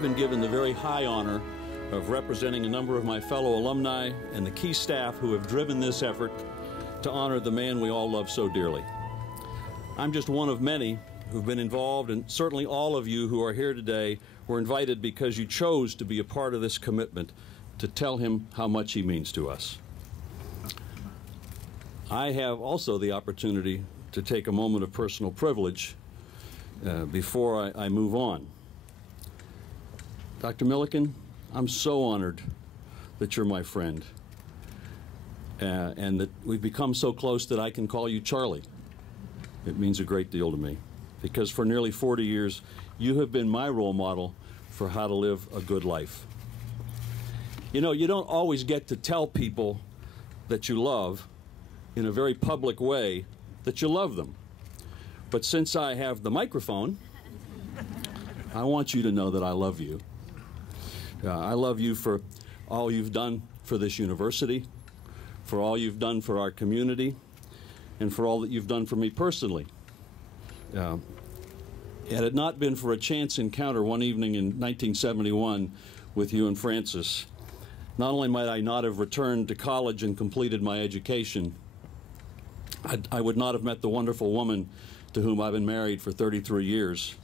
I've been given the very high honor of representing a number of my fellow alumni and the key staff who have driven this effort to honor the man we all love so dearly. I'm just one of many who've been involved, and certainly all of you who are here today were invited because you chose to be a part of this commitment to tell him how much he means to us. I have also the opportunity to take a moment of personal privilege before I move on. Dr. Millican, I'm so honored that you're my friend and that we've become so close that I can call you Charlie. It means a great deal to me because for nearly 40 years you have been my role model for how to live a good life. You know, you don't always get to tell people that you love in a very public way that you love them. But since I have the microphone, I want you to know that I love you. I love you for all you've done for this university, for all you've done for our community, and for all that you've done for me personally. Had it not been for a chance encounter one evening in 1971 with you and Francis, not only might I not have returned to college and completed my education, I would not have met the wonderful woman to whom I've been married for 33 years,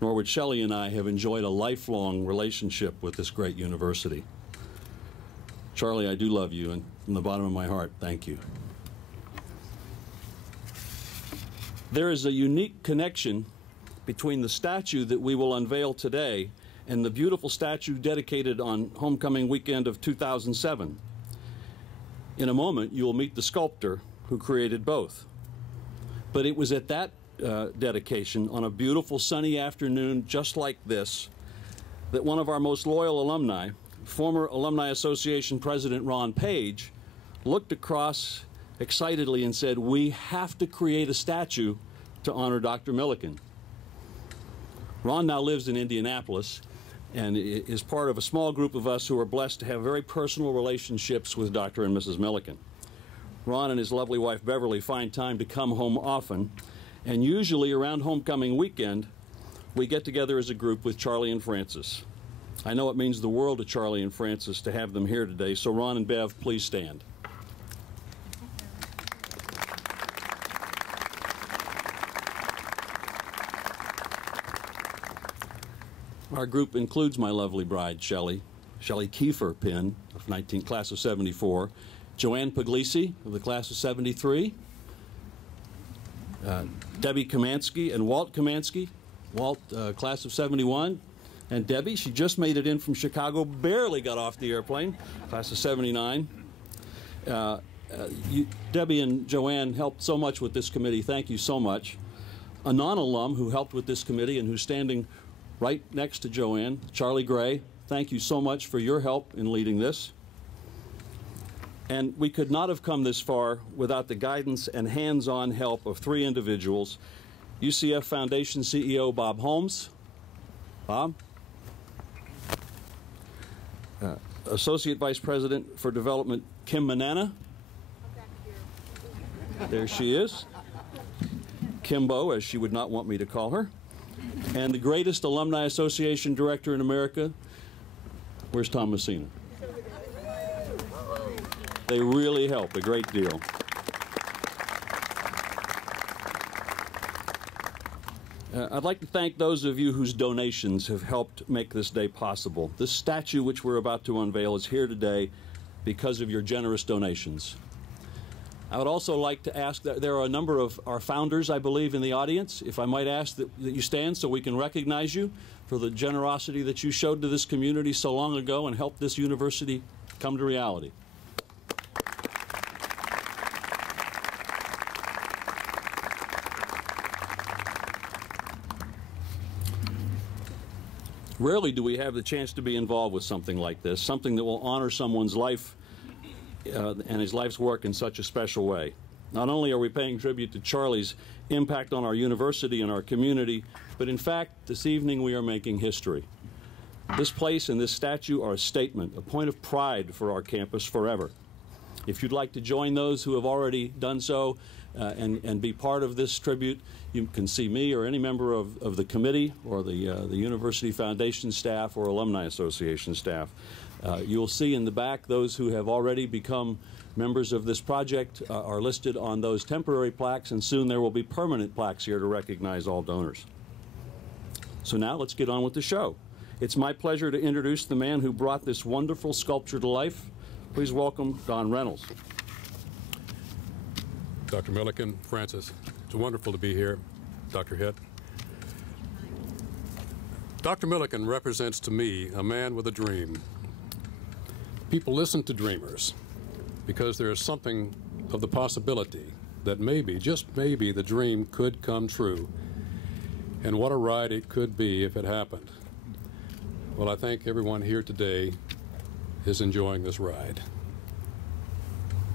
nor would Shelley and I have enjoyed a lifelong relationship with this great university. Charlie, I do love you, and from the bottom of my heart, thank you. There is a unique connection between the statue that we will unveil today and the beautiful statue dedicated on homecoming weekend of 2007. In a moment, you will meet the sculptor who created both. But it was at that dedication on a beautiful sunny afternoon just like this that one of our most loyal alumni, former Alumni Association President Ron Page, looked across excitedly and said, "We have to create a statue to honor Dr. Millican." Ron now lives in Indianapolis and is part of a small group of us who are blessed to have very personal relationships with Dr. and Mrs. Millican. Ron and his lovely wife Beverly find time to come home often, and usually around homecoming weekend we get together as a group with Charlie and Francis. I know it means the world to Charlie and Francis to have them here today, so Ron and Bev, please stand. Our group includes my lovely bride, Shelley Kiefer Pinn, of class of 74, Joanne Puglisi, of the class of 73, Debbie Kamansky and Walt Kamansky, class of 71, and Debbie, she just made it in from Chicago, barely got off the airplane, class of 79. Debbie and Joanne helped so much with this committee. Thank you so much. A non-alum who helped with this committee and who's standing right next to Joanne, Charlie Gray, thank you so much for your help in leading this. And we could not have come this far without the guidance and hands-on help of three individuals: UCF Foundation CEO Bob Holmes. Bob? Associate Vice President for Development Kim Manana. There she is. Kimbo, as she would not want me to call her. And the greatest Alumni Association director in America, where's Tom Messina? They really help a great deal. I'd like to thank those of you whose donations have helped make this day possible. This statue which we're about to unveil is here today because of your generous donations. I would also like to ask that there are a number of our founders, I believe, in the audience. If I might ask that you stand so we can recognize you for the generosity that you showed to this community so long ago and helped this university come to reality. Rarely do we have the chance to be involved with something like this, something that will honor someone's life and his life's work in such a special way. Not only are we paying tribute to Charlie's impact on our university and our community, but in fact, this evening we are making history. This place and this statue are a statement, a point of pride for our campus forever. If you'd like to join those who have already done so, and be part of this tribute, you can see me or any member of the committee or the University Foundation staff or Alumni Association staff. You'll see in the back those who have already become members of this project are listed on those temporary plaques, and soon there will be permanent plaques here to recognize all donors. So now let's get on with the show. It's my pleasure to introduce the man who brought this wonderful sculpture to life. Please welcome Don Reynolds. Dr. Millican, Francis, it's wonderful to be here. Dr. Hitt. Dr. Millican represents to me a man with a dream. People listen to dreamers because there is something of the possibility that maybe, just maybe, the dream could come true. And what a ride it could be if it happened. Well, I think everyone here today is enjoying this ride.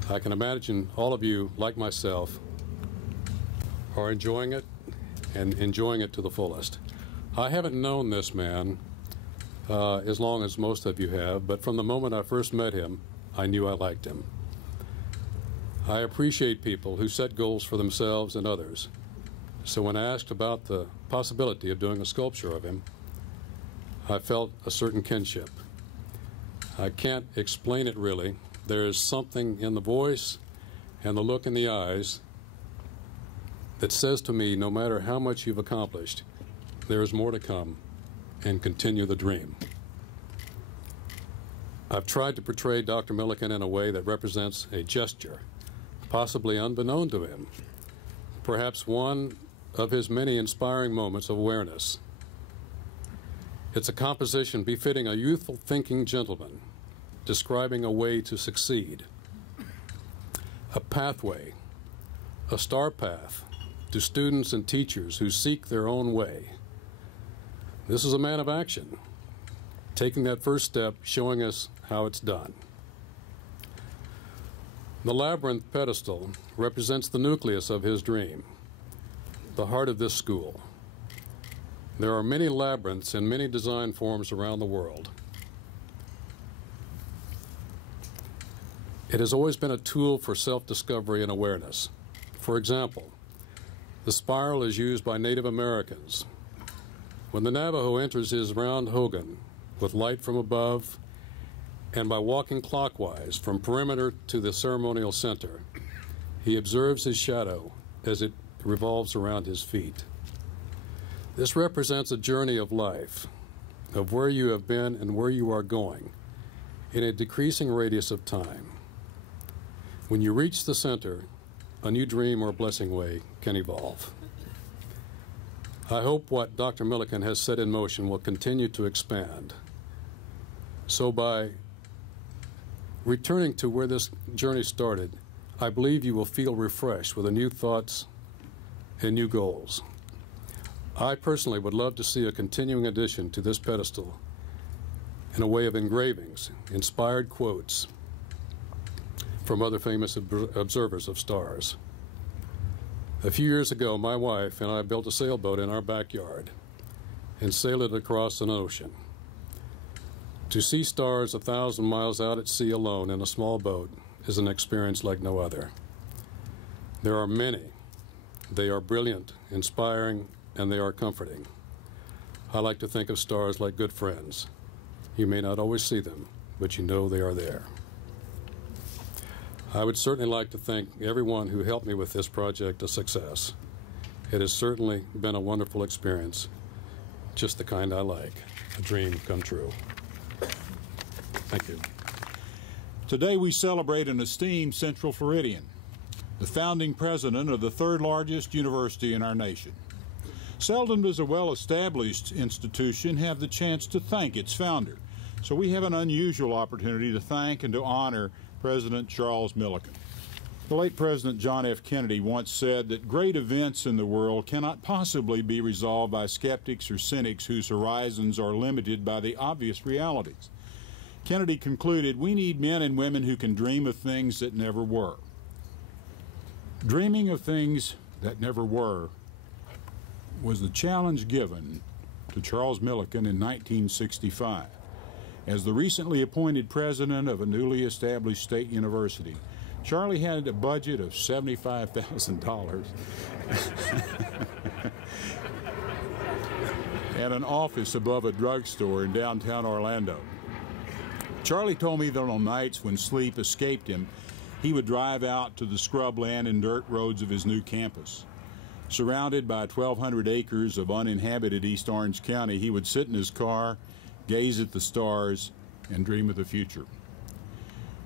I can imagine all of you, like myself, are enjoying it and enjoying it to the fullest. I haven't known this man as long as most of you have, but from the moment I first met him, I knew I liked him. I appreciate people who set goals for themselves and others. So when asked about the possibility of doing a sculpture of him, I felt a certain kinship. I can't explain it really. There is something in the voice and the look in the eyes that says to me, no matter how much you've accomplished, there is more to come, and continue the dream. I've tried to portray Dr. Millican in a way that represents a gesture, possibly unbeknown to him, perhaps one of his many inspiring moments of awareness. It's a composition befitting a youthful thinking gentleman, describing a way to succeed, a pathway, a star path to students and teachers who seek their own way. This is a man of action, taking that first step, showing us how it's done. The labyrinth pedestal represents the nucleus of his dream, the heart of this school. There are many labyrinths and many design forms around the world. It has always been a tool for self-discovery and awareness. For example, the spiral is used by Native Americans. When the Navajo enters his round hogan with light from above, and by walking clockwise from perimeter to the ceremonial center, he observes his shadow as it revolves around his feet. This represents a journey of life, of where you have been and where you are going, in a decreasing radius of time. When you reach the center, a new dream or blessing way can evolve. I hope what Dr. Millican has set in motion will continue to expand. So by returning to where this journey started, I believe you will feel refreshed with new thoughts and new goals. I personally would love to see a continuing addition to this pedestal in a way of engravings, inspired quotes from other famous observers of stars. A few years ago, my wife and I built a sailboat in our backyard and sailed it across an ocean. To see stars 1,000 miles out at sea alone in a small boat is an experience like no other. There are many. They are brilliant, inspiring, and they are comforting. I like to think of stars like good friends. You may not always see them, but you know they are there. I would certainly like to thank everyone who helped me with this project a success. It has certainly been a wonderful experience, just the kind I like, a dream come true. Thank you. Today we celebrate an esteemed Central Floridian, the founding president of the third largest university in our nation. Seldom does a well-established institution have the chance to thank its founder, so we have an unusual opportunity to thank and to honor President Charles Millican. The late President John F. Kennedy once said that great events in the world cannot possibly be resolved by skeptics or cynics whose horizons are limited by the obvious realities. Kennedy concluded, we need men and women who can dream of things that never were. Dreaming of things that never were was the challenge given to Charles Millican in 1965. As the recently appointed president of a newly established state university, Charlie had a budget of $75,000 and an office above a drugstore in downtown Orlando. Charlie told me that on nights when sleep escaped him, he would drive out to the scrubland and dirt roads of his new campus. Surrounded by 1,200 acres of uninhabited East Orange County, he would sit in his car, gaze at the stars, and dream of the future.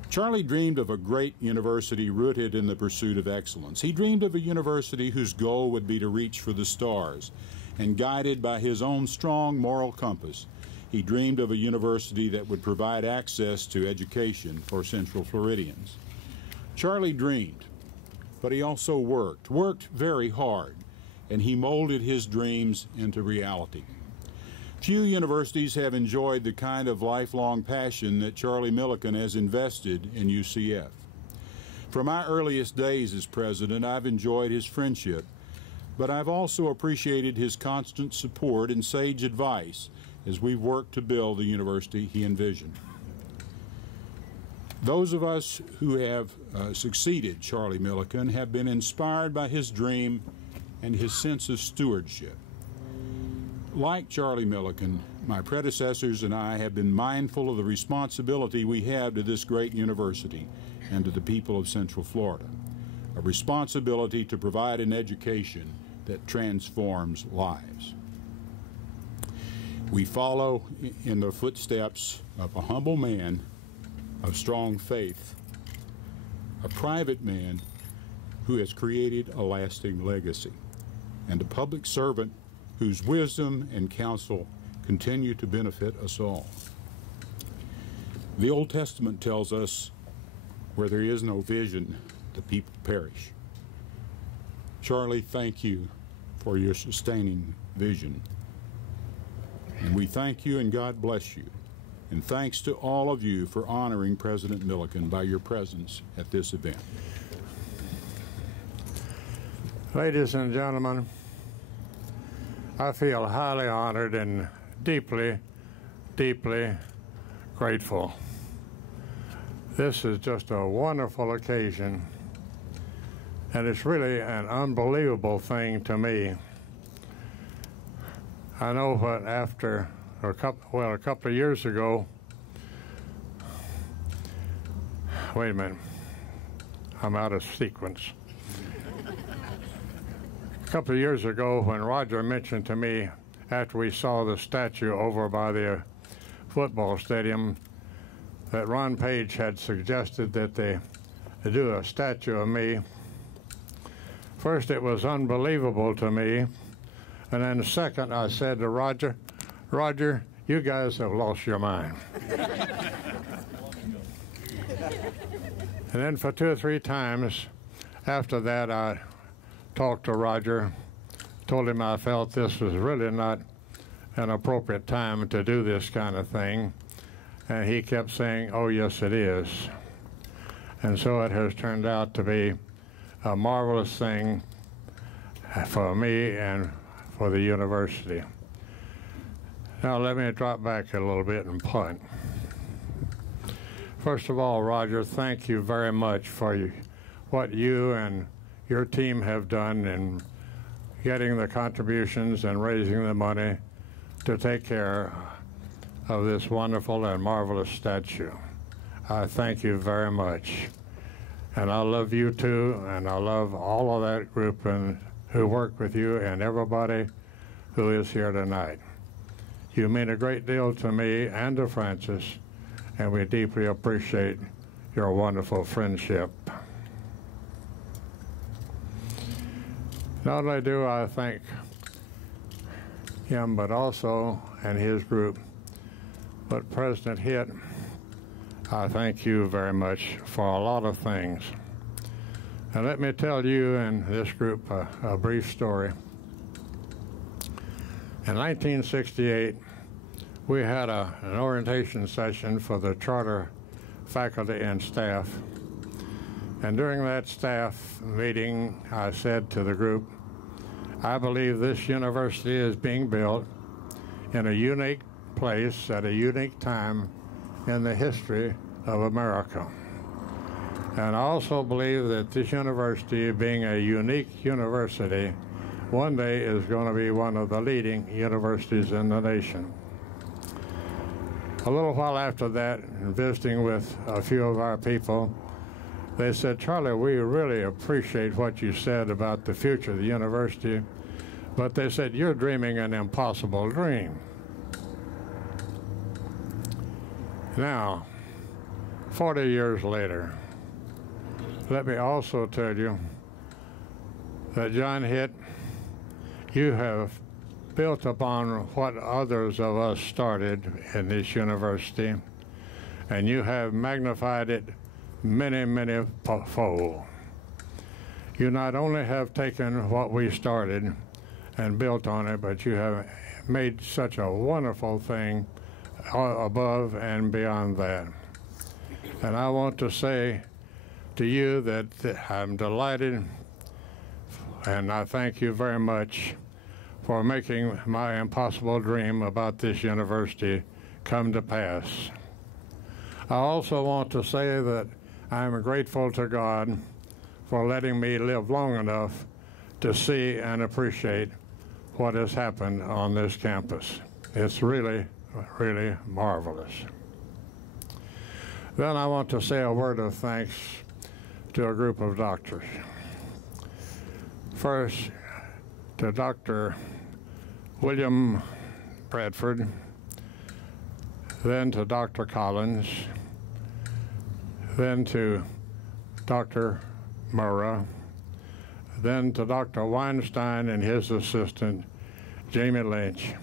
Charlie dreamed of a great university rooted in the pursuit of excellence. He dreamed of a university whose goal would be to reach for the stars, and guided by his own strong moral compass, he dreamed of a university that would provide access to education for Central Floridians. Charlie dreamed, but he also worked very hard, and he molded his dreams into reality. Few universities have enjoyed the kind of lifelong passion that Charlie Millican has invested in UCF. From my earliest days as president, I've enjoyed his friendship, but I've also appreciated his constant support and sage advice as we've worked to build the university he envisioned. Those of us who have succeeded Charlie Millican have been inspired by his dream and his sense of stewardship. Like Charlie Millican, my predecessors and I have been mindful of the responsibility we have to this great university and to the people of Central Florida, a responsibility to provide an education that transforms lives. We follow in the footsteps of a humble man of strong faith, a private man who has created a lasting legacy, and a public servant whose wisdom and counsel continue to benefit us all. The Old Testament tells us, where there is no vision, the people perish. Charlie, thank you for your sustaining vision. And we thank you and God bless you. And thanks to all of you for honoring President Millican by your presence at this event. Ladies and gentlemen, I feel highly honored and deeply, deeply grateful. This is just a wonderful occasion, and it's really an unbelievable thing to me. I know what after a couple of years ago, wait a minute, I'm out of sequence. A couple of years ago, when Roger mentioned to me, after we saw the statue over by the football stadium, that Ron Page had suggested that they do a statue of me. First, it was unbelievable to me. And then second, I said to Roger, Roger, you guys have lost your mind. And then for 2 or 3 times after that, I talked to Roger, told him I felt this was really not an appropriate time to do this kind of thing. And he kept saying, oh, yes, it is. And so it has turned out to be a marvelous thing for me and for the university. Now let me drop back a little bit and punt. First of all, Roger, thank you very much for what you and your team have done in getting the contributions and raising the money to take care of this wonderful and marvelous statue. I thank you very much. And I love you too, and I love all of that group and who work with you and everybody who is here tonight. You mean a great deal to me and to Francis, and we deeply appreciate your wonderful friendship. Not only do I thank him, but also, and his group, but President Hitt, I thank you very much for a lot of things. And let me tell you and this group a brief story. In 1968, we had an orientation session for the charter faculty and staff. And during that staff meeting, I said to the group, I believe this university is being built in a unique place at a unique time in the history of America. And I also believe that this university, being a unique university, one day is going to be one of the leading universities in the nation. A little while after that, visiting with a few of our people, they said, "Charlie, we really appreciate what you said about the future of the university, but," they said, "you're dreaming an impossible dream." Now, 40 years later, let me also tell you that, John Hitt, you have built upon what others of us started in this university, and you have magnified it many, many fold. You not only have taken what we started and built on it, but you have made such a wonderful thing above and beyond that. And I want to say to you that I'm delighted, and I thank you very much for making my impossible dream about this university come to pass. I also want to say that I'm grateful to God for letting me live long enough to see and appreciate what has happened on this campus. It's really, really marvelous. Then I want to say a word of thanks to a group of doctors. First, to Dr. William Bradford, then to Dr. Collins, then to Dr. Murrah, then to Dr. Weinstein and his assistant, Jamie Lynch.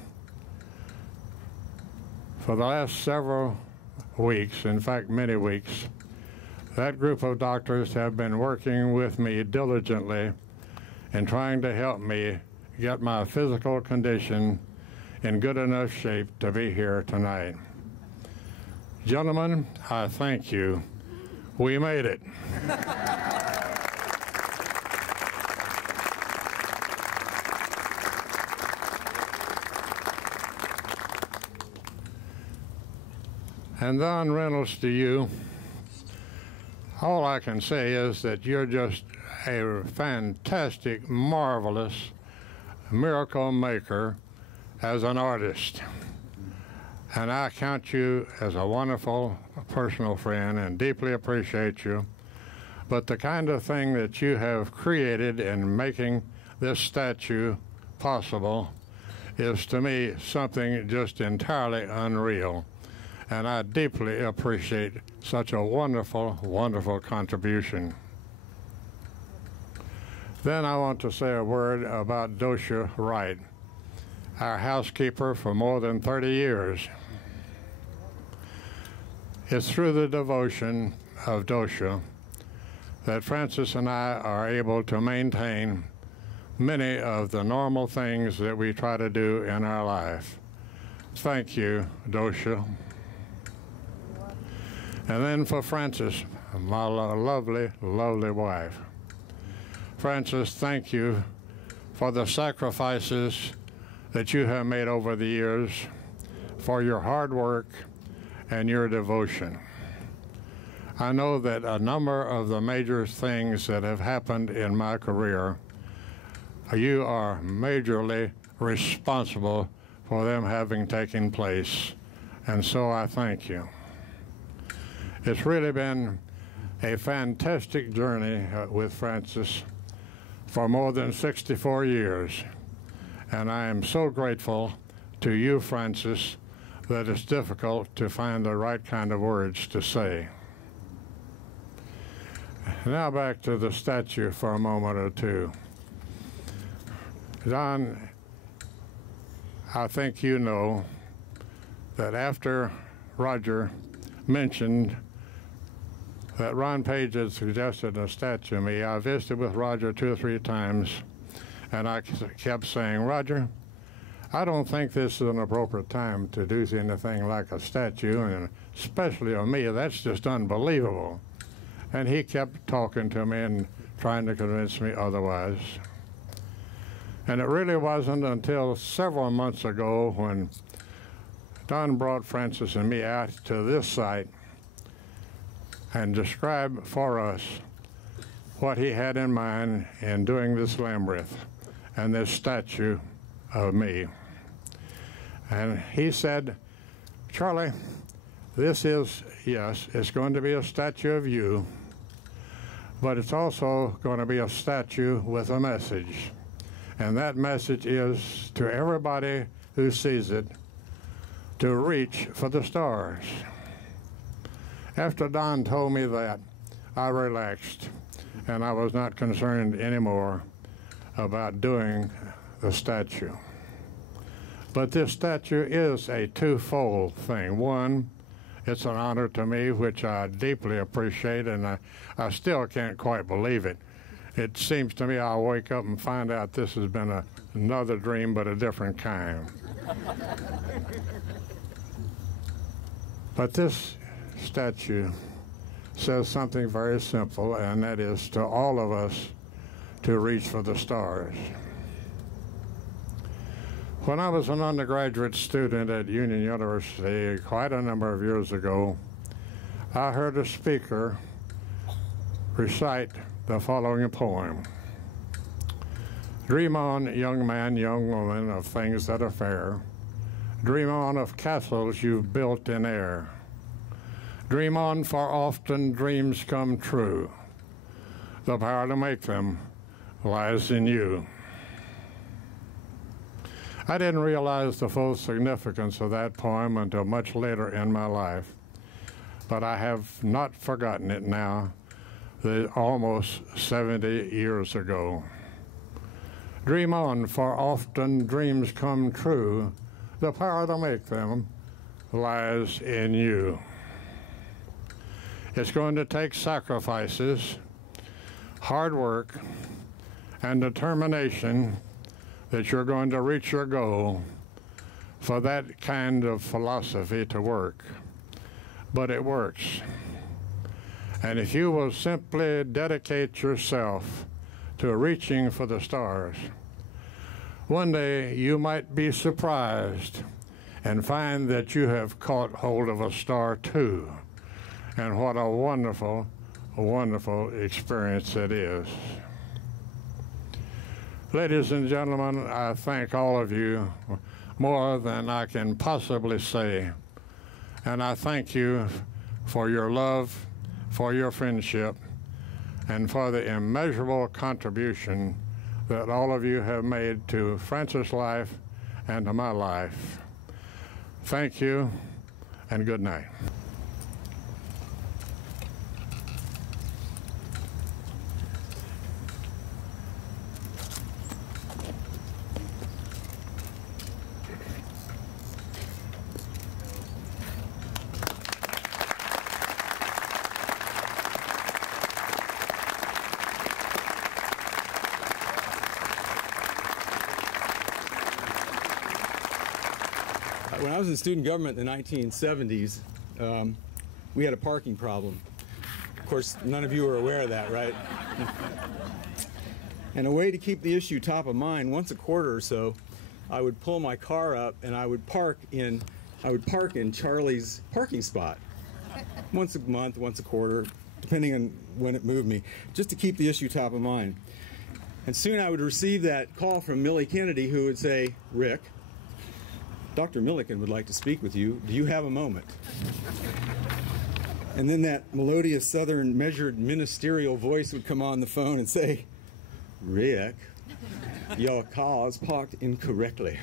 For the last several weeks, in fact many weeks, that group of doctors have been working with me diligently in trying to help me get my physical condition in good enough shape to be here tonight. Gentlemen, I thank you. We made it. And Don Reynolds, to you, all I can say is that you're just a fantastic, marvelous miracle maker as an artist. And I count you as a wonderful personal friend and deeply appreciate you. But the kind of thing that you have created in making this statue possible is, to me, something just entirely unreal. And I deeply appreciate such a wonderful, wonderful contribution. Then I want to say a word about Dosha Wright, our housekeeper for more than 30 years. It's through the devotion of Dosha that Francis and I are able to maintain many of the normal things that we try to do in our life. Thank you, Dosha. And then for Frances, my lovely, lovely wife. Frances, thank you for the sacrifices that you have made over the years, for your hard work and your devotion. I know that a number of the major things that have happened in my career, you are majorly responsible for them having taken place, and so I thank you. It's really been a fantastic journey with Francis for more than 64 years, and I am so grateful to you, Francis, that it's difficult to find the right kind of words to say. Now back to the statue for a moment or two. Don, I think you know that after Roger mentioned that Ron Page had suggested a statue of me, I visited with Roger 2 or 3 times, and I kept saying, "Roger, I don't think this is an appropriate time to do anything like a statue, and especially of me. That's just unbelievable." And he kept talking to me and trying to convince me otherwise. And it really wasn't until several months ago when Don brought Francis and me out to this site, and describe for us what he had in mind in doing this labyrinth and this statue of me. And he said, Charlie, this is, yes, it's going to be a statue of you, but it's also going to be a statue with a message. And that message is to everybody who sees it to reach for the stars. After Don told me that, I relaxed, and I was not concerned anymore about doing the statue. But this statue is a twofold thing. One, it's an honor to me, which I deeply appreciate, and I still can't quite believe it. It seems to me I'll wake up and find out this has been another dream, but a different kind. But this statue says something very simple, and that is to all of us to reach for the stars. When I was an undergraduate student at Union University quite a number of years ago, I heard a speaker recite the following poem. Dream on, young man, young woman, of things that are fair. Dream on of castles you've built in air. Dream on, for often dreams come true. The power to make them lies in you. I didn't realize the full significance of that poem until much later in my life, but I have not forgotten it now, almost 70 years ago. Dream on, for often dreams come true. The power to make them lies in you. It's going to take sacrifices, hard work, and determination that you're going to reach your goal for that kind of philosophy to work. But it works. And if you will simply dedicate yourself to reaching for the stars, one day you might be surprised and find that you have caught hold of a star too. And what a wonderful, wonderful experience it is. Ladies and gentlemen, I thank all of you more than I can possibly say. And I thank you for your love, for your friendship, and for the immeasurable contribution that all of you have made to Francis' life and to my life. Thank you, and good night. When I was in student government in the 1970s, we had a parking problem. Of course, none of you are aware of that, right? And a way to keep the issue top of mind, once a quarter or so, I would pull my car up and I would park in Charlie's parking spot. Once a month, once a quarter, depending on when it moved me, just to keep the issue top of mind. And soon I would receive that call from Millie Kennedy, who would say, Rick, Dr. Millican would like to speak with you. Do you have a moment? And then that melodious southern measured ministerial voice would come on the phone and say, Rick, your car's parked incorrectly.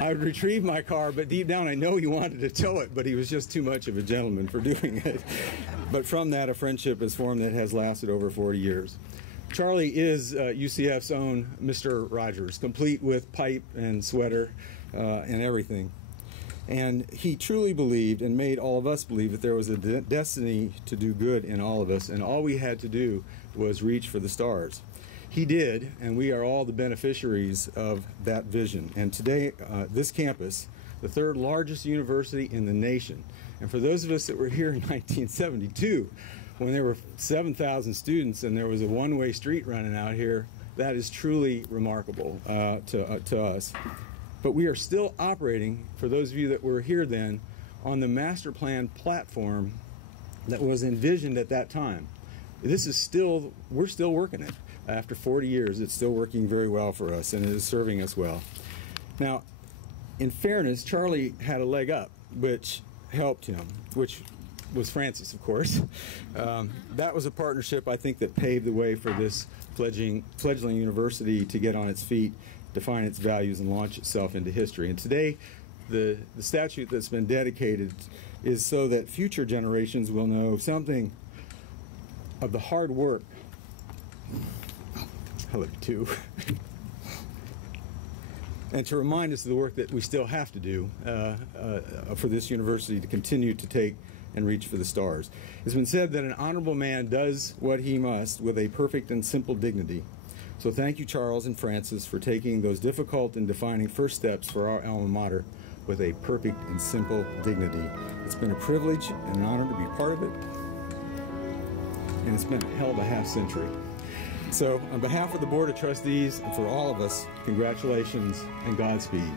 I would retrieve my car, but deep down I know he wanted to tow it, but he was just too much of a gentleman for doing it. But from that, a friendship is formed that has lasted over 40 years. Charlie is UCF's own Mr. Rogers, complete with pipe and sweater and everything. And he truly believed and made all of us believe that there was a destiny to do good in all of us, and all we had to do was reach for the stars. He did, and we are all the beneficiaries of that vision. And today, this campus, the third largest university in the nation, and for those of us that were here in 1972, when there were 7,000 students and there was a one-way street running out here, that is truly remarkable to us. But we are still operating, for those of you that were here then, on the master plan platform that was envisioned at that time. This is still, we're still working it. After 40 years, it's still working very well for us, and it is serving us well. Now, in fairness, Charlie had a leg up, which helped him, which was Francis, of course. That was a partnership, I think, that paved the way for this fledgling university to get on its feet, define its values, and launch itself into history. And today, the statute that's been dedicated is so that future generations will know something of the hard work. I love you too. And to remind us of the work that we still have to do for this university to continue to take and reach for the stars. It's been said that an honorable man does what he must with a perfect and simple dignity. So thank you, Charles and Francis, for taking those difficult and defining first steps for our alma mater with a perfect and simple dignity. It's been a privilege and an honor to be part of it, and it's been a hell of a half century. So on behalf of the Board of Trustees and for all of us, congratulations and Godspeed.